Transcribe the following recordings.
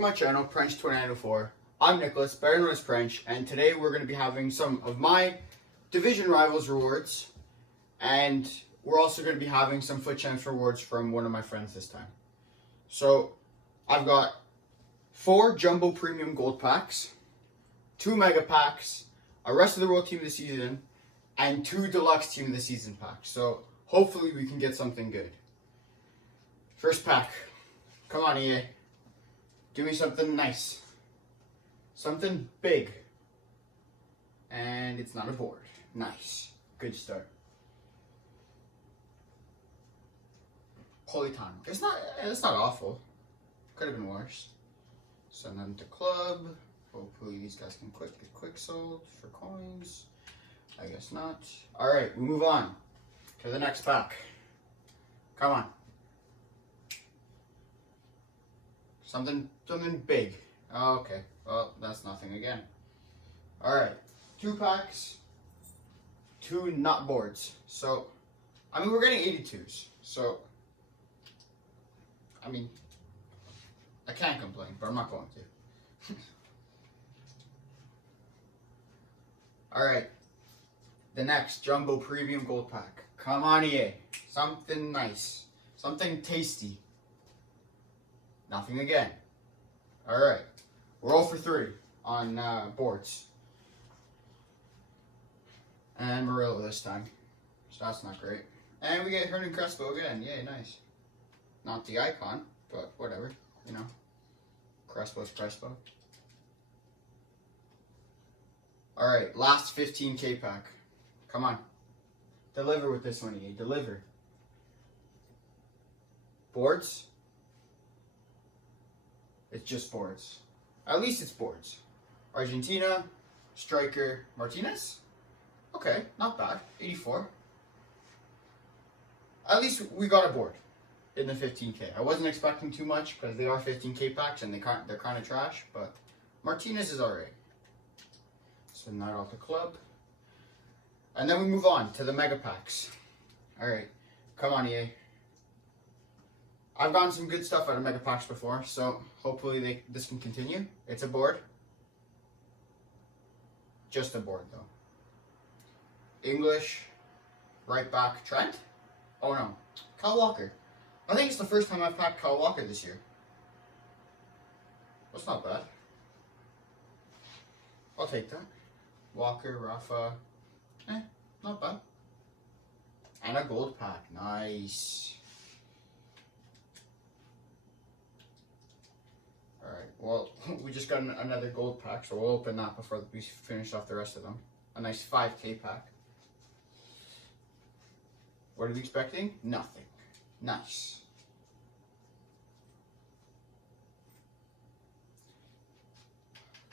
to my channel, Prench2904. I'm Nicholas, better known as Prench, and today we're going to be having some of my Division Rivals rewards, and we're also going to be having some Fut Champs rewards from one of my friends this time. So, I've got 4 Jumbo Premium Gold Packs, 2 Mega Packs, a Rest of the World Team of the Season, and 2 Deluxe Team of the Season packs. So, hopefully we can get something good. First pack. Come on, EA. Give me something nice. Something big. And it's not a board. Nice. Good start. Holy time. It's not awful. Could have been worse. Send them to club. Hopefully these guys can get quick sold for coins. I guess not. Alright, we move on to the next pack. Come on. Something big. Oh, okay. Well, that's nothing again. Alright. 2 packs. 2 nut boards. So, I mean, we're getting 82s. So, I mean, I can't complain, but I'm not going to. Alright. The next Jumbo Premium Gold Pack. Come on, EA. Something nice. Something tasty. Nothing again. Alright. We're all for 3 on boards. And Murillo this time. So that's not great. And we get Hernan Crespo again. Yay, nice. Not the icon, but whatever. You know. Crespo's Crespo. Alright, last 15k pack. Come on. Deliver with this one, EA. Deliver. Boards? It's just boards. At least it's boards. Argentina, striker, Martinez? Okay, not bad. 84. At least we got a board in the 15k. I wasn't expecting too much because they are 15k packs and they're kind of trash, but Martinez is alright. Send that off to club. And then we move on to the mega packs. Alright, come on, EA. I've gotten some good stuff out of mega packs before, so hopefully this can continue. It's a board. Just a board, though. English, right back, Trent? Oh no, Kyle Walker. I think it's the first time I've packed Kyle Walker this year. That's not bad. I'll take that. Walker, Rafa. Not bad. And a gold pack. Nice. Alright, well, we just got another gold pack, so we'll open that before we finish off the rest of them. A nice 5k pack. What are we expecting? Nothing. Nice.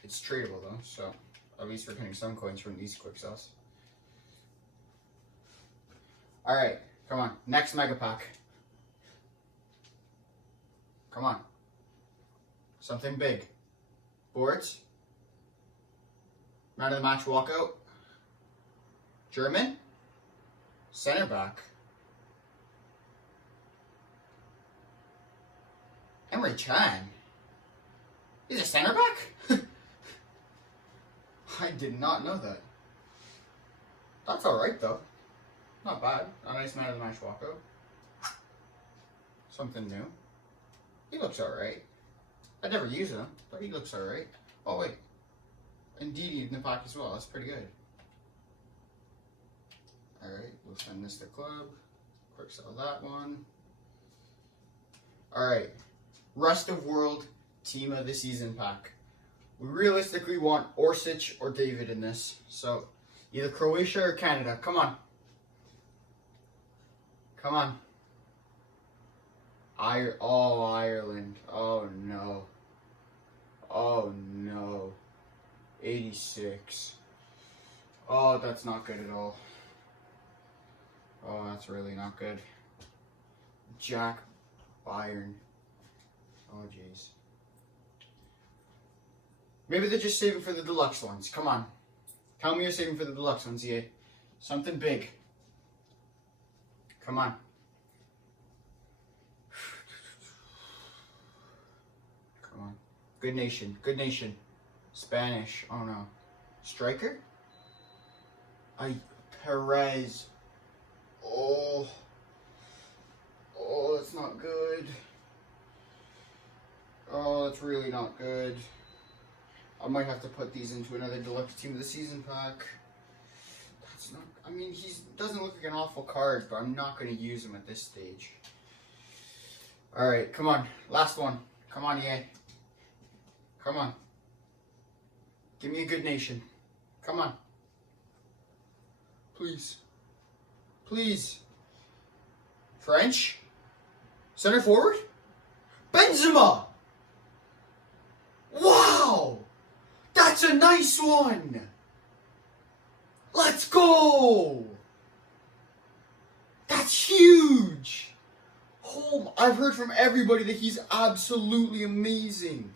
It's tradable though, so at least we're getting some coins from these quick sells. Alright, come on. Next mega pack. Come on. Something big. Boards. Man of the match walkout. German. Center back. Emre Can. He's a center back? I did not know that. That's alright though. Not bad. A nice man of the match walkout. Something new. He looks alright. I never use him, but he looks alright. Oh wait. Indeed in the pack as well. That's pretty good. Alright, we'll send this to club. Quick sell that one. Alright. Rest of World Team of the Season pack. We realistically want Orsic or David in this. So, either Croatia or Canada. Come on. Come on. Ireland. Oh no. Oh no. 86. Oh, that's not good at all. Oh, that's really not good. Jack Byron. Oh, jeez. Maybe they're just saving for the deluxe ones. Come on. Tell me you're saving for the deluxe ones, EA. Something big. Come on. Come on. Good nation. Good nation. Spanish. Oh no. Striker? Perez. Oh. Oh, that's not good. Oh, that's really not good. I might have to put these into another deluxe team of the season pack. That's not. I mean, he doesn't look like an awful card, but I'm not going to use him at this stage. All right, come on, last one. Come on, EA. Come on. Give me a good nation. Come on. Please. Please. French? Center forward? Benzema! Wow! That's a nice one! Let's go! That's huge! Oh, I've heard from everybody that he's absolutely amazing.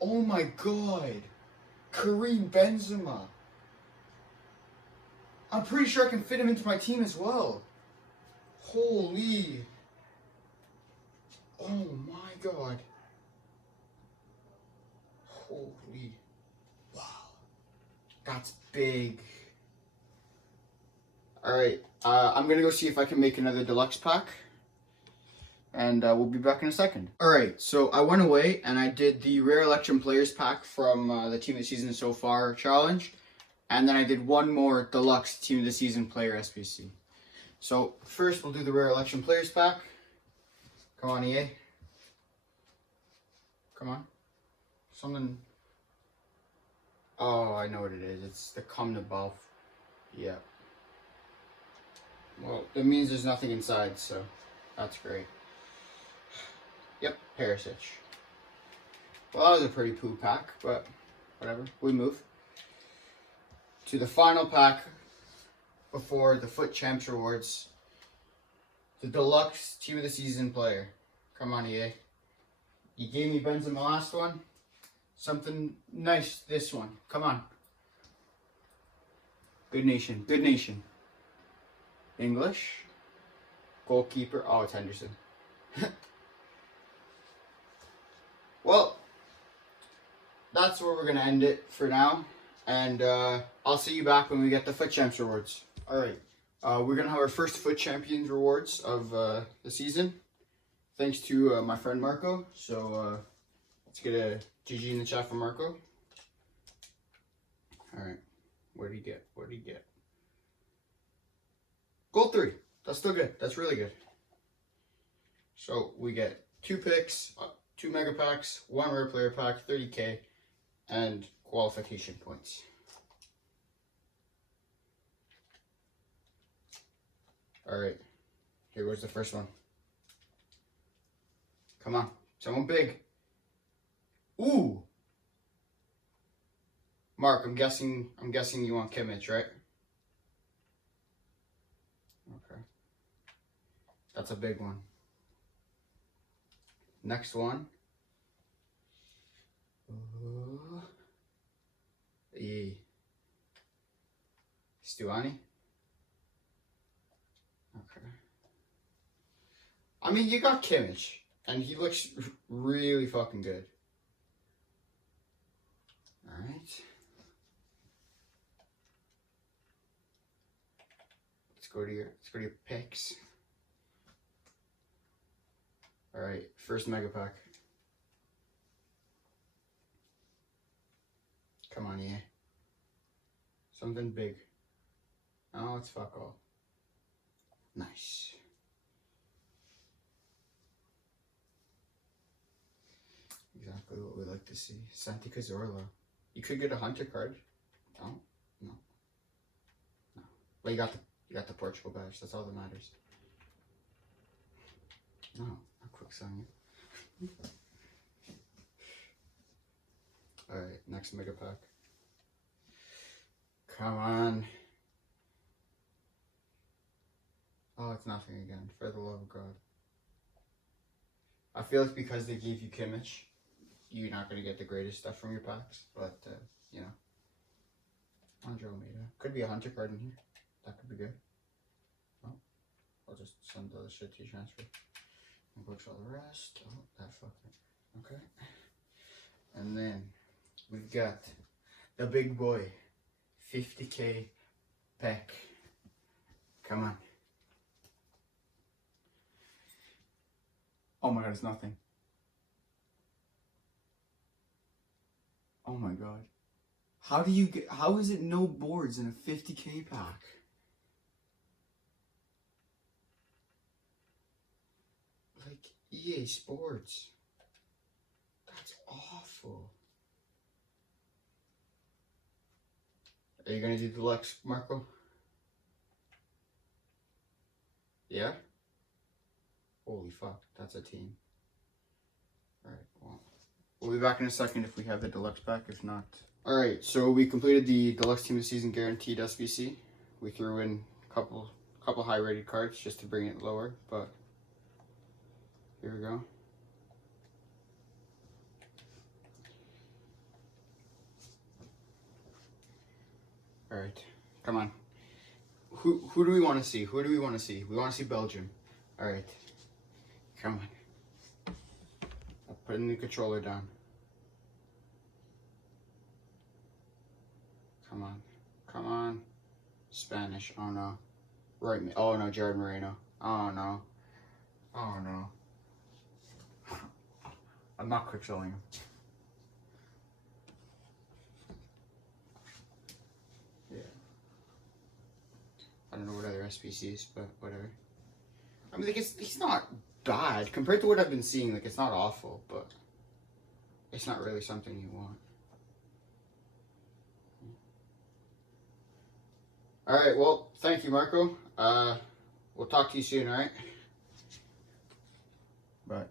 Oh my god. Karim Benzema. I'm pretty sure I can fit him into my team as well. Holy. Oh my god. Holy. Wow. That's big. Alright. I'm going to go see if I can make another deluxe pack. And we'll be back in a second. Alright, so I went away and I did the Rare Election Players pack from the Team of the Season So Far challenge. And then I did one more deluxe Team of the Season Player SBC. So first we'll do the Rare Election Players pack. Come on, EA. Come on. Something. Oh, I know what it is. It's the Come to Buff. Yeah. Well, that means there's nothing inside, so that's great. Yep, Perisic. Well, that was a pretty poo pack, but whatever. We move to the final pack before the Fut Champs rewards. The deluxe Team of the Season player. Come on, EA. You gave me Benzema last one. Something nice this one. Come on. Good nation. Good nation. English. Goalkeeper. Oh, it's Henderson. Well, that's where we're going to end it for now. And I'll see you back when we get the Fut Champs rewards. Alright. We're going to have our first Fut Champions rewards of the season. Thanks to my friend Marco. So let's get a GG in the chat for Marco. Alright. What did he get? What did he get? Gold 3. That's still good. That's really good. So we get 2 picks, 2 mega packs, 1 rare player pack, 30k, and qualification points. Alright. Here goes the first one. Come on. Someone big. Ooh. Mark, I'm guessing you want Kimmich, right? Okay. That's a big one. Next one. Stuani. Okay. I mean, you got Kimmich, and he looks really fucking good. All right. Let's go to your picks. All right, first mega pack. Come on, EA. Something big. Oh, it's fuck all. Nice. Exactly what we like to see. Santi Cazorla. You could get a Hunter card. No, no, no. Well, you got the Portugal badge. That's all that matters. No, a quick sign. All right, next mega pack. Come on. Oh, it's nothing again. For the love of God. I feel it's because they gave you Kimmich. You're not going to get the greatest stuff from your packs. But, you know. Andre Almeida. Could be a Hunter card in here. That could be good. Oh, I'll just send the shit to transfer. And books all the rest. Oh, that fucker. Okay. And then we've got the big boy, 50k pack. Come on. Oh my god, it's nothing. Oh my god. How is it no boards in a 50k pack? Like EA Sports. That's awful. Are you gonna do deluxe, Marco? Yeah? Holy fuck, that's a team. Alright, well, we'll be back in a second if we have the deluxe pack, if not. Alright, so we completed the deluxe team of the season guaranteed SBC. We threw in a couple high rated cards just to bring it lower, but here we go. Alright, come on. Who do we want to see? Who do we want to see? We want to see Belgium. Alright. Come on. I'll put the controller down. Come on. Come on. Spanish. Oh no. Right. Oh no, Jared Moreno. Oh no. Oh no. I'm not quick selling him. Yeah. I don't know what other SPCs, but whatever. I mean, like, he's not bad compared to what I've been seeing. Like, it's not awful, but it's not really something you want. All right. Well, thank you, Marco. We'll talk to you soon. All right. Bye.